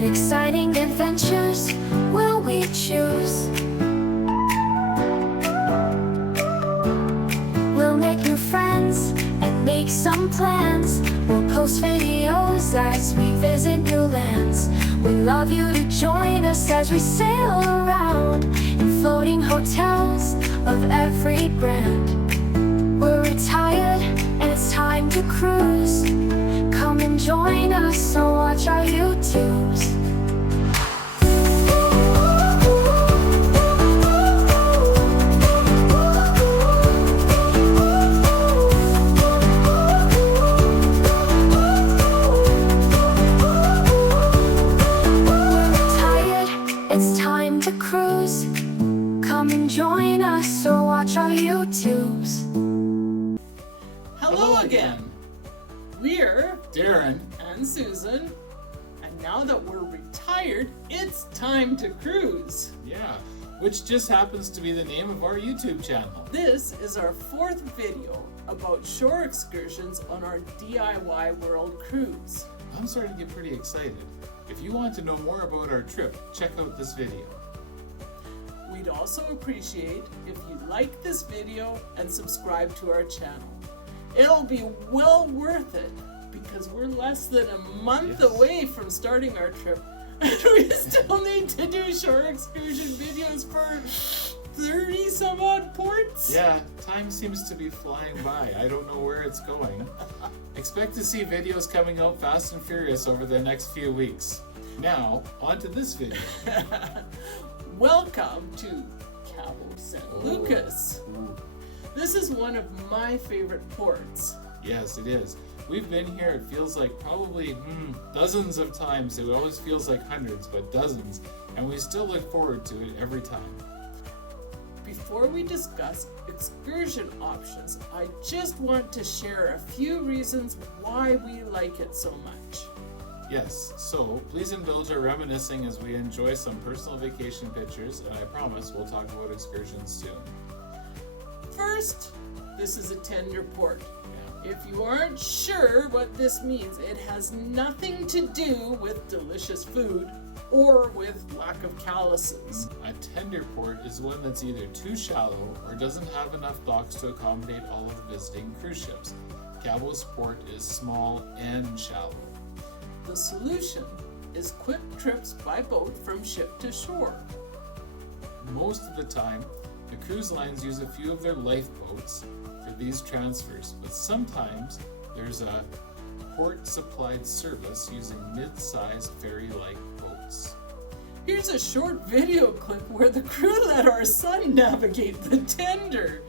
What exciting adventures will we choose? We'll make new friends and make some plans. We'll post videos as we visit new lands. We'd love you to join us as we sail around in floating hotels of every brand. We're retired and it's time to cruise. Come and join us or watch our YouTubes. Join us or watch our YouTubes. Hello again. We're Darren and Susan, and now that we're retired, it's time to cruise. Yeah, which just happens to be the name of our YouTube channel. This is our 4th video about shore excursions on our DIY world cruise. I'm starting to get pretty excited. If you want to know more about our trip, check out this video. We'd also appreciate if you like this video and subscribe to our channel. It'll be well worth it because we're less than a month away from starting our trip and we still need to do shore excursion videos for 30 some odd ports. Yeah, time seems to be flying by. I don't know where it's going. Expect to see videos coming out fast and furious over the next few weeks. Now, on to this video. Welcome to Cabo San Lucas. Ooh. This is one of my favorite ports. Yes, it is. We've been here, it feels like probably dozens of times. It always feels like hundreds, but dozens. And we still look forward to it every time. Before we discuss excursion options, I just want to share a few reasons why we like it so much. Yes, so please indulge our reminiscing as we enjoy some personal vacation pictures, and I promise we'll talk about excursions soon. First, this is a tender port. Yeah. If you aren't sure what this means, it has nothing to do with delicious food or with lack of calluses. A tender port is one that's either too shallow or doesn't have enough docks to accommodate all of the visiting cruise ships. Cabo's port is small and shallow. The solution is quick trips by boat from ship to shore. Most of the time, the cruise lines use a few of their lifeboats for these transfers, but sometimes there's a port-supplied service using mid-sized ferry-like boats. Here's a short video clip where the crew let our son navigate the tender.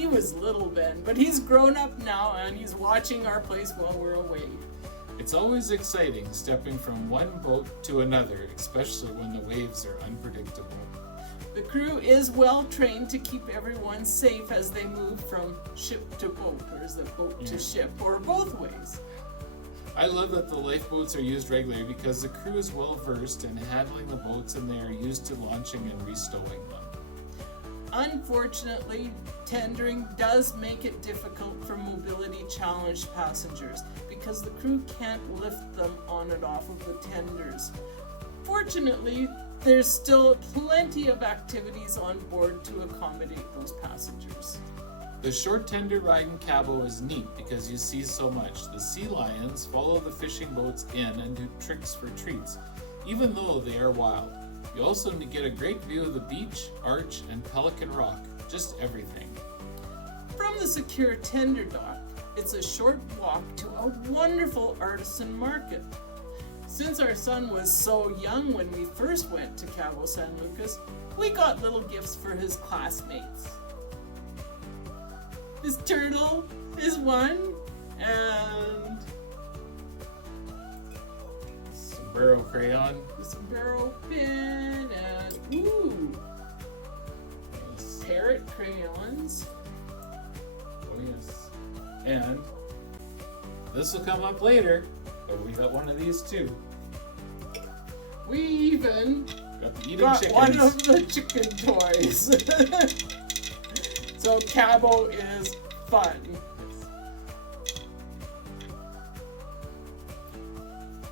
He was little Ben, but he's grown up now and he's watching our place while we're away. It's always exciting stepping from one boat to another, especially when the waves are unpredictable. The crew is well trained to keep everyone safe as they move from ship to boat, or is it boat to ship, or both ways. I love that the lifeboats are used regularly because the crew is well versed in handling the boats and they are used to launching and restowing them. Unfortunately, tendering does make it difficult for mobility challenged passengers because the crew can't lift them on and off of the tenders. Fortunately, there's still plenty of activities on board to accommodate those passengers. The short tender ride in Cabo is neat because you see so much. The sea lions follow the fishing boats in and do tricks for treats, even though they are wild. You also get a great view of the beach, arch, and Pelican Rock, just everything. From the secure tender dock, it's a short walk to a wonderful artisan market. Since our son was so young when we first went to Cabo San Lucas, we got little gifts for his classmates. This turtle is one, and Sombrero crayon. the sombrero pin, and ooh, Yes. parrot crayons. Oh yes. And this will come up later, but we got one of these too. We even Got the eating got chickens. one of the chicken toys. So Cabo is fun.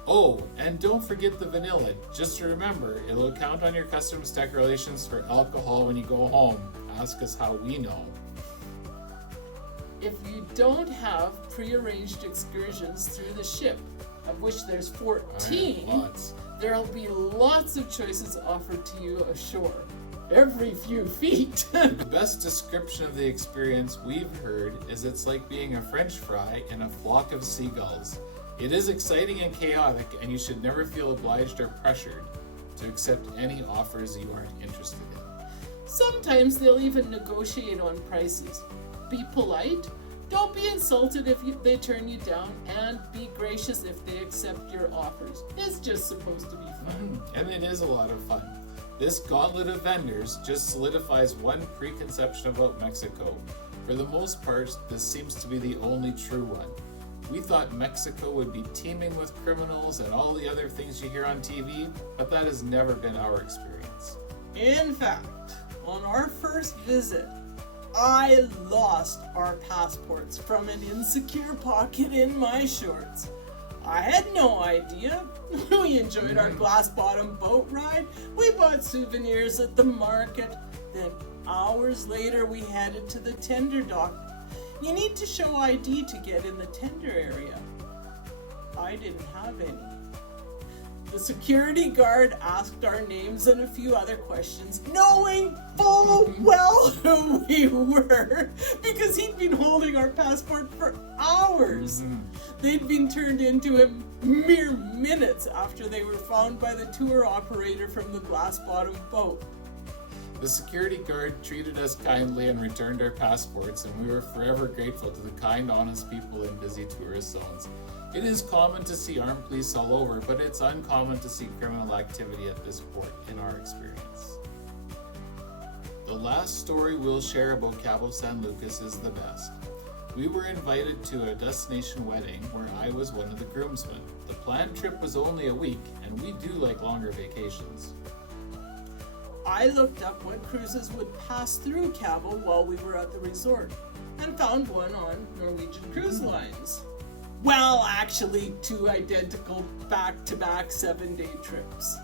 Oh, and don't forget the vanilla. Just remember, it'll count on your customs declarations for alcohol when you go home. Ask us how we know. If you don't have pre-arranged excursions through the ship, of which there's 14, Lots. there'll be lots of choices offered to you ashore, every few feet. The best description of the experience we've heard is it's like being a French fry in a flock of seagulls. It is exciting and chaotic, and you should never feel obliged or pressured to accept any offers you aren't interested in. Sometimes they'll even negotiate on prices. Be polite, don't be insulted if they turn you down, and be gracious if they accept your offers. It's just supposed to be fun. And it is a lot of fun. This gauntlet of vendors just solidifies one preconception about Mexico. For the most part, this seems to be the only true one. We thought Mexico would be teeming with criminals and all the other things you hear on TV, but that has never been our experience. In fact, on our first visit, I lost our passports from an insecure pocket in my shorts. I had no idea. We enjoyed our glass bottom boat ride. We bought souvenirs at the market. Then hours later, we headed to the tender dock. You need to show ID to get in the tender area. I didn't have any. The security guard asked our names and a few other questions, knowing full well who we were, because he'd been holding our passport for hours. They'd been turned into him mere minutes after they were found by the tour operator from the glass-bottom boat. The security guard treated us kindly and returned our passports, and we were forever grateful to the kind, honest people in busy tourist zones. It is common to see armed police all over, but it's uncommon to see criminal activity at this port, in our experience. The last story we'll share about Cabo San Lucas is the best. We were invited to a destination wedding where I was one of the groomsmen. The planned trip was only a week, and we do like longer vacations. I looked up what cruises would pass through Cabo while we were at the resort, and found one on Norwegian Cruise Lines. Well, actually, 2 identical back-to-back 7-day trips.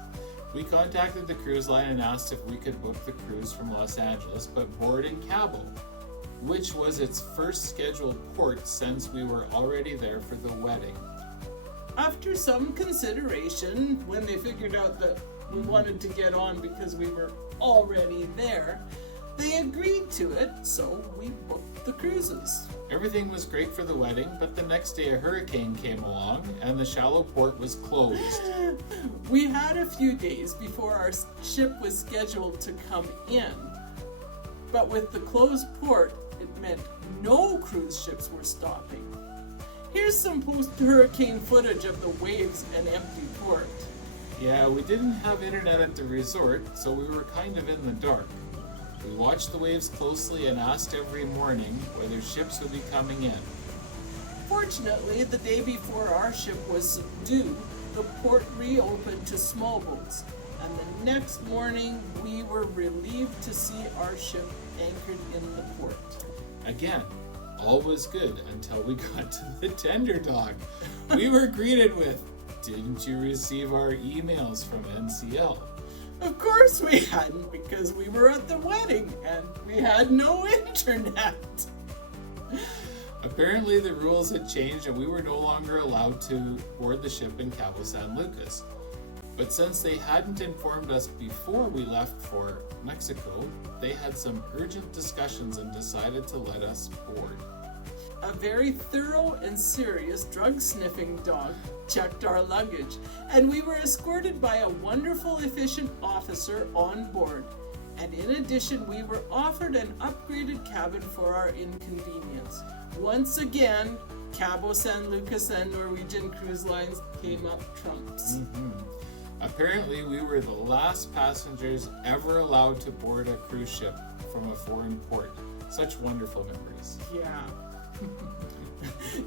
We contacted the cruise line and asked if we could book the cruise from Los Angeles, but board in Cabo, which was its first scheduled port since we were already there for the wedding. After some consideration, when they figured out that we wanted to get on because we were already there, they agreed to it, so we booked the cruises. Everything was great for the wedding, but the next day a hurricane came along and the shallow port was closed. We had a few days before our ship was scheduled to come in, but with the closed port, it meant no cruise ships were stopping. Here's some post-hurricane footage of the waves and empty port. Yeah, we didn't have internet at the resort, so we were kind of in the dark. We watched the waves closely and asked every morning whether ships would be coming in. Fortunately, the day before our ship was due, the port reopened to small boats, and the next morning we were relieved to see our ship anchored in the port. Again, all was good until we got to the tender dock. We were greeted with, "Didn't you receive our emails from NCL?" Of course we hadn't, because we were at the wedding and we had no internet. Apparently the rules had changed and we were no longer allowed to board the ship in Cabo San Lucas. But since they hadn't informed us before we left for Mexico, they had some urgent discussions and decided to let us board. A very thorough and serious drug-sniffing dog checked our luggage, and we were escorted by a wonderful, efficient officer on board. And in addition, we were offered an upgraded cabin for our inconvenience. Once again, Cabo San Lucas and Norwegian Cruise Lines came up trumps. Apparently, we were the last passengers ever allowed to board a cruise ship from a foreign port. Such wonderful memories. Yeah.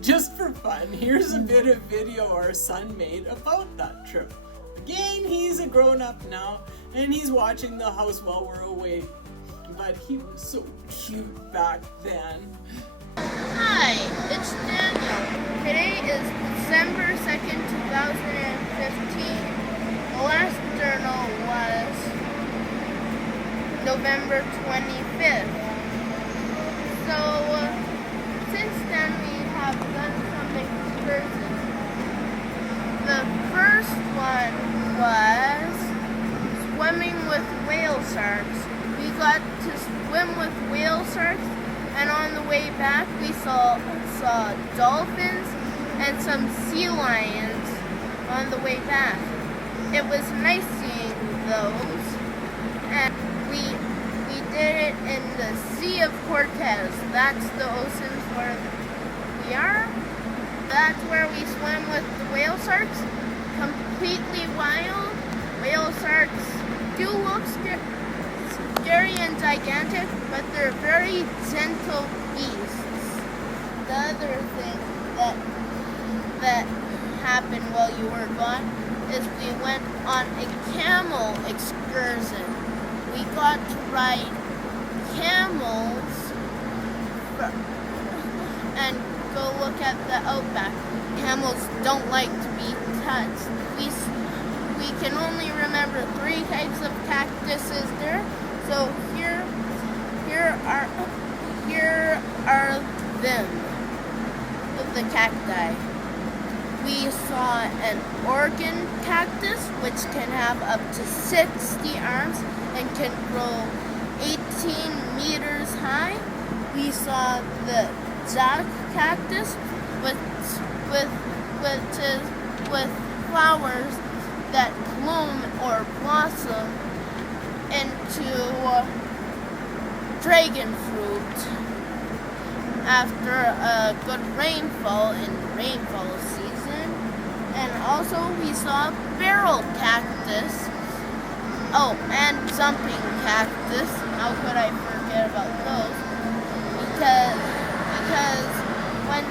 Just for fun, here's a bit of video our son made about that trip. Again, he's a grown-up now, and he's watching the house while we're away. But he was so cute back then. Hi, it's Daniel. Today is December 2nd, 2015. The last journal was November 25th. So, since then we have done some excursions. The first one was swimming with whale sharks. We got to swim with whale sharks, and on the way back we saw dolphins and some sea lions on the way back. It was nice seeing those, and we did it in the Sea of Cortez. That's the oceans where we are. That's where we swim with the whale sharks. Completely wild. Whale sharks do look scary and gigantic, but they're very gentle beasts. The other thing that happened while you were gone is we went on a camel excursion. We got to ride camels and go look at the outback. Camels don't like to be touched. We can only remember 3 types of cactuses there. So here are them, the cacti. We saw an organ cactus, which can have up to 60 arms and can grow 18 meters high. We saw the jack cactus, with flowers that bloom or blossom into dragon fruit after a good rainfall in rainfall season. And also we saw barrel cactus. Oh, and jumping cactus. How could I forget about those? Because when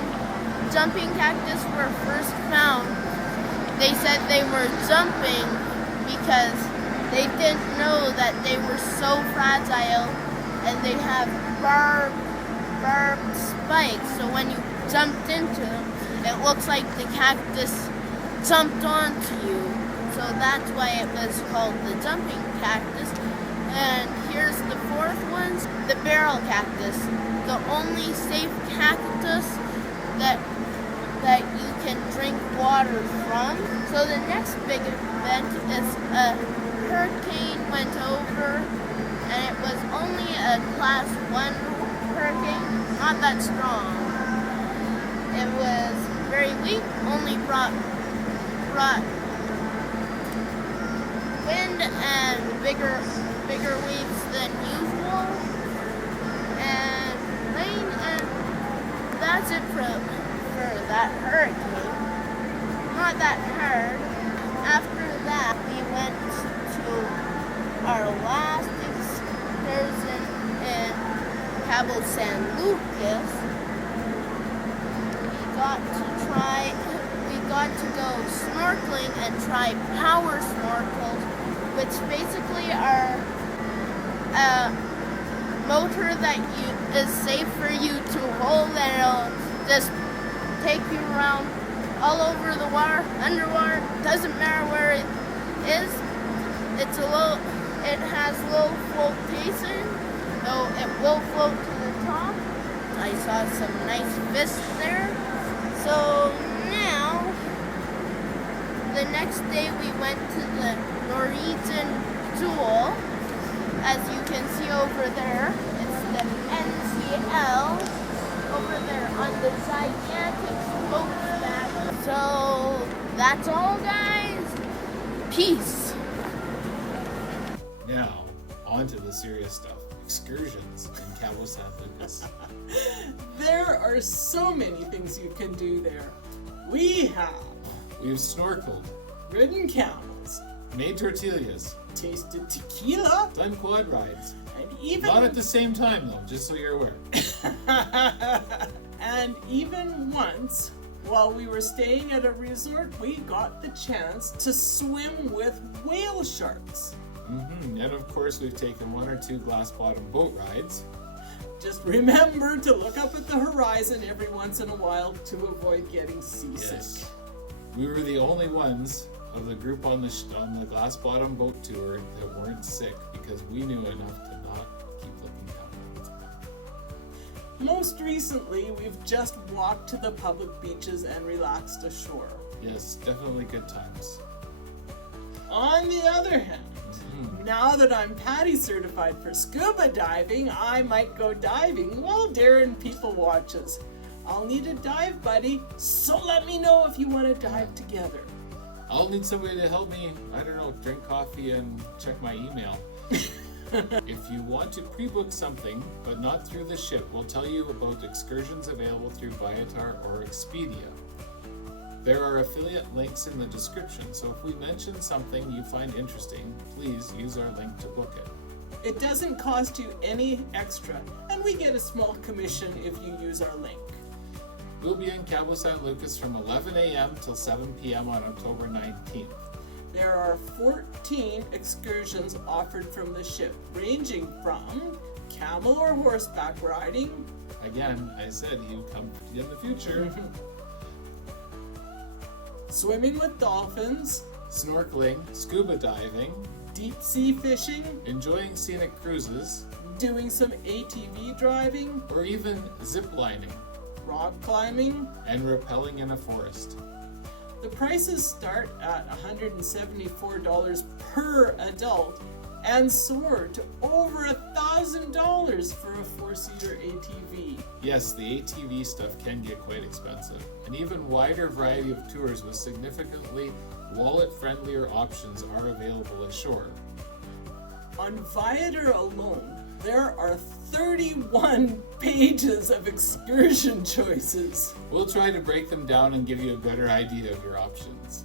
jumping cactus were first found, they said they were jumping because they didn't know that they were so fragile and they have barbed spikes. So when you jumped into them, it looks like the cactus jumped onto you. So that's why it was called the jumping cactus. And here's the fourth one, the barrel cactus. The only safe cactus that you can drink water from. So the next big event is a hurricane went over, and it was only a class 1 hurricane, not that strong. It was very weak, only brought wind and bigger waves than usual, and rain, and that's it for that hurricane. Not that hard. After that, we went to our last excursion in Cabo San Lucas. We got to go snorkeling and try power snorkels, which basically are a motor that is safe for you to hold, and it'll just take you around all over the water, underwater. Doesn't matter where it is. It has low flotation, so it will float to the top. I saw some nice fish there. So now, the next day we went to the Norwegian Encore. As you can see over there, it's the NCL over there on the gigantic Horseback. So that's all, guys. Peace. Now, on to the serious stuff. Excursions in Cabo San Lucas. There are so many things you can do there. We've snorkeled, ridden camels, made tortillas, tasted tequila, done quad rides. and even Not at the same time though, just so you're aware. And even once, while we were staying at a resort, we got the chance to swim with whale sharks. And of course, we've taken 1 or 2 glass bottom boat rides. Just remember to look up at the horizon every once in a while to avoid getting seasick. Yes. We were the only ones of the group on the glass bottom boat tour that weren't sick because we knew enough to not keep looking down. Most recently, we've just walked to the public beaches and relaxed ashore. Yes, definitely good times. On the other hand, now that I'm PADI certified for scuba diving, I might go diving while Darren people watches. I'll need a dive buddy, so let me know if you want to dive together. I'll need somebody to help me, I don't know, drink coffee and check my email. If you want to pre-book something, but not through the ship, we'll tell you about excursions available through Viator or Expedia. There are affiliate links in the description, so if we mention something you find interesting, please use our link to book it. It doesn't cost you any extra, and we get a small commission if you use our link. We'll be in Cabo San Lucas from 11 a.m. till 7 p.m. on October 19th. There are 14 excursions offered from the ship, ranging from camel or horseback riding. Again, I said he'd come in the future. Swimming with dolphins, Snorkeling, scuba diving, deep sea fishing, enjoying scenic cruises, doing some ATV driving, or even zip lining rock climbing, and rappelling in a forest. The prices start at $174 per adult and soar to over $1,000 for a 4-seater ATV. Yes, the ATV stuff can get quite expensive. An even wider variety of tours with significantly wallet-friendlier options are available ashore. On Viator alone, there are 31 pages of excursion choices. We'll try to break them down and give you a better idea of your options.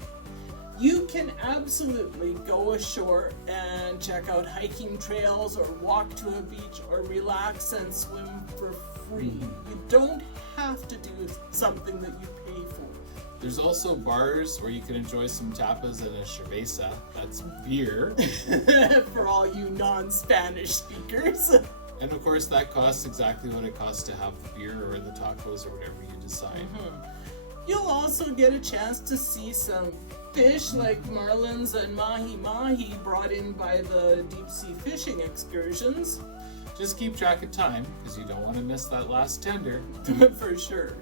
You can absolutely go ashore and check out hiking trails or walk to a beach or relax and swim for free. You don't have to do something that you pay for. There's also bars where you can enjoy some tapas and a cerveza, that's beer. For all you non-Spanish speakers. And of course that costs exactly what it costs to have the beer or the tacos or whatever you decide. You'll also get a chance to see some fish like marlins and mahi-mahi brought in by the deep sea fishing excursions. Just keep track of time because you don't want to miss that last tender. For sure.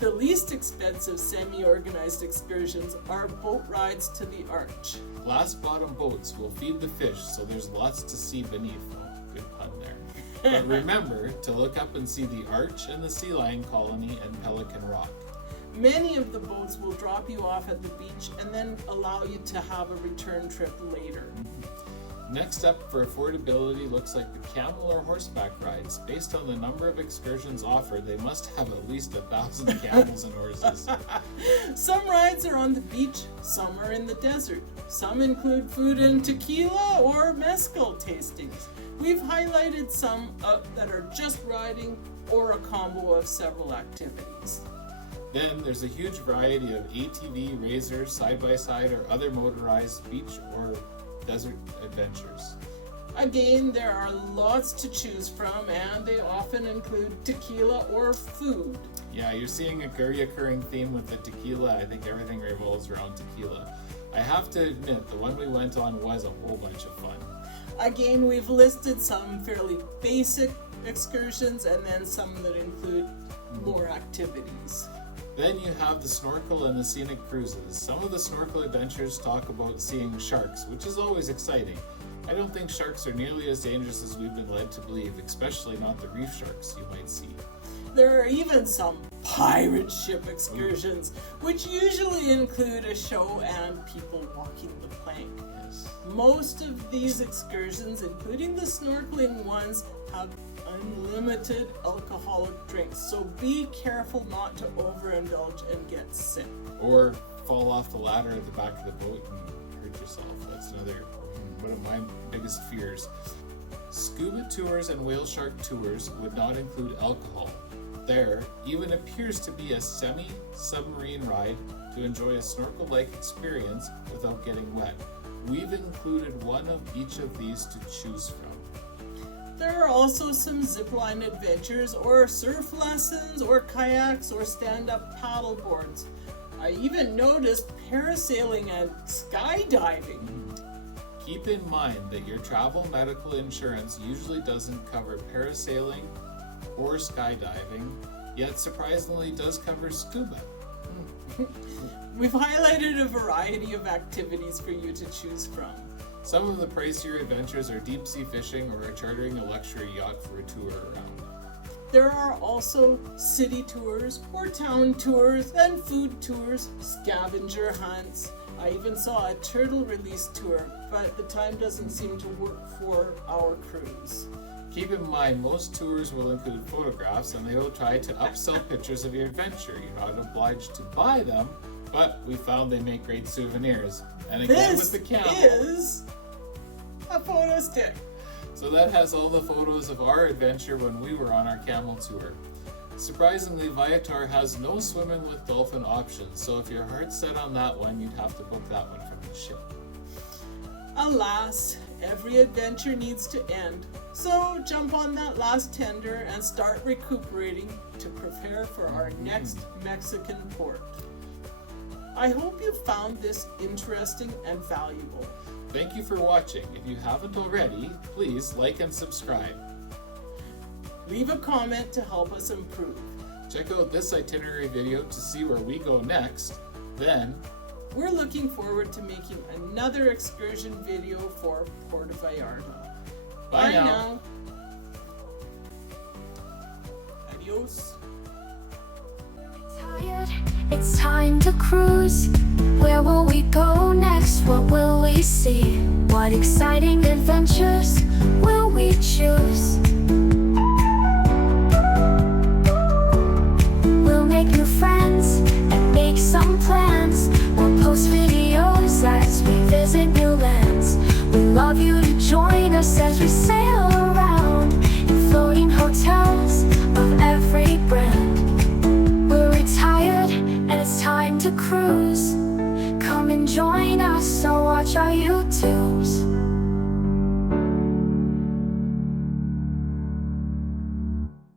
The least expensive semi-organized excursions are boat rides to the Arch. Glass bottom boats will feed the fish, so there's lots to see beneath. Oh, good pun there. But remember to look up and see the Arch and the Sea Lion Colony and Pelican Rock. Many of the boats will drop you off at the beach and then allow you to have a return trip later. Next up for affordability looks like the camel or horseback rides. Based on the number of excursions offered, they must have at least 1,000 camels and horses. Some rides are on the beach, some are in the desert. Some include food and tequila or mezcal tastings. We've highlighted some that are just riding or a combo of several activities. Then there's a huge variety of ATV, razor, side-by-side, or other motorized beach or desert adventures. Again, there are lots to choose from, and they often include tequila or food. Yeah, you're seeing a reoccurring theme with the tequila. I think everything revolves around tequila. I have to admit, the one we went on was a whole bunch of fun. Again, we've listed some fairly basic excursions and then some that include more activities. Then you have the snorkel and the scenic cruises. Some of the snorkel adventures talk about seeing sharks, which is always exciting. I don't think sharks are nearly as dangerous as we've been led to believe, especially not the reef sharks you might see. There are even some pirate ship excursions, which usually include a show and people walking the plank. Yes. Most of these excursions, including the snorkeling ones, have unlimited alcoholic drinks, so be careful not to overindulge and get sick. Or fall off the ladder at the back of the boat and hurt yourself. That's another one of my biggest fears. Scuba tours and whale shark tours would not include alcohol. there even appears to be a semi-submarine ride to enjoy a snorkel-like experience without getting wet. We've included one of each of these to choose from. There are also some zipline adventures or surf lessons or kayaks or stand-up paddle boards. I even noticed parasailing and skydiving. Keep in mind that your travel medical insurance usually doesn't cover parasailing or skydiving, yet surprisingly does cover scuba. We've highlighted a variety of activities for you to choose from. Some of the pricier adventures are deep sea fishing or chartering a luxury yacht for a tour around. There are also city tours or town tours and food tours, scavenger hunts. I even saw a turtle release tour, but the time doesn't seem to work for our cruise. Keep in mind, most tours will include photographs and they will try to upsell pictures of your adventure. You're not obliged to buy them, but we found they make great souvenirs. And again, with the Camel, is a photo stick. So that has all the photos of our adventure when we were on our Camel tour. Surprisingly, Viator has no swimming with dolphin options, so if your heart's set on that one, you'd have to book that one from the ship. Alas, every adventure needs to end, so jump on that last tender and start recuperating to prepare for our next Mexican port. I hope you found this interesting and valuable. Thank you for watching. If you haven't already, please like and subscribe. Leave a comment to help us improve. Check out this itinerary video to see where we go next. Then, we're looking forward to making another excursion video for Puerto Vallarta. bye now. Adios. Tired, it's time to cruise. Where will we go next? What will we see? What exciting adventures will we choose? We'll make new friends and make some plans. We'll post videos as we visit new lands. We love you to join us as we sail